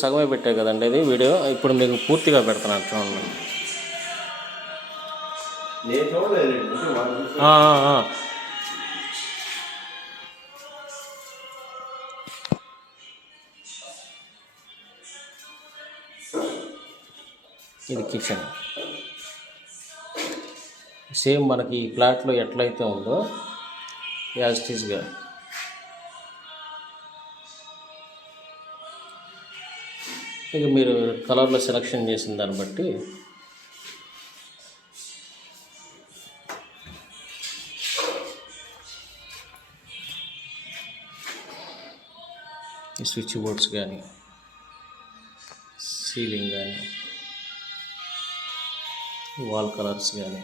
సగమే పెట్టే కదండి ఇది వీడియో. ఇప్పుడు మీకు పూర్తిగా పెడుతున్నాను చూడండి. ఇది కిచెన్ సేమ్ మనకి ఈ ప్లాట్లో ఎట్లయితే ఉందో యాజ్ ఇట్ ఈస్గా. ఇక మీరు కలర్లో సెలెక్షన్ చేసిన దాన్ని బట్టి ఈ స్విచ్ బోర్డ్స్ కానీ సీలింగ్ కానీ వాల్ కలర్స్ కానీ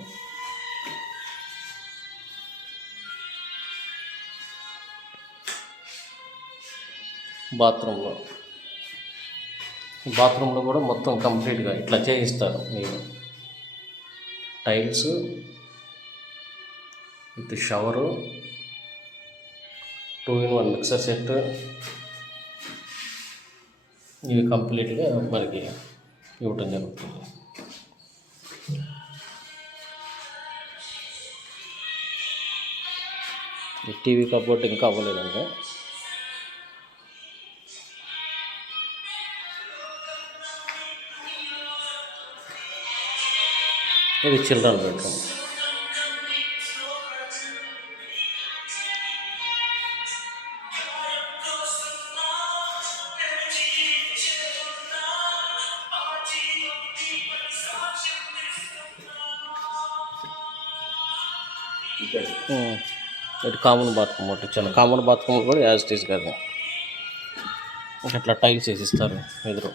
బాత్రూంలో కూడా మొత్తం కంప్లీట్గా ఇట్లా చేయిస్తారు మీరు. Tiles with shower, 2-in-1 mixer set, ఇవి కంప్లీట్గా మనకి ఇవ్వటం జరుగుతుంది. ఈ టీవీ కబోర్డ్ ఇంకా అవ్వలేదండి. ఇది చిల్డ్రన్ బెడ్రూమ్. ఇటు కామన్ బాత్రూమ్ ఒకటి ఇచ్చాను. కామన్ బాత్రూమ్ కూడా యాజ్ ఇట్ ఈస్ కదా అట్లా టైల్స్ వేసిస్తారు ఎదురు.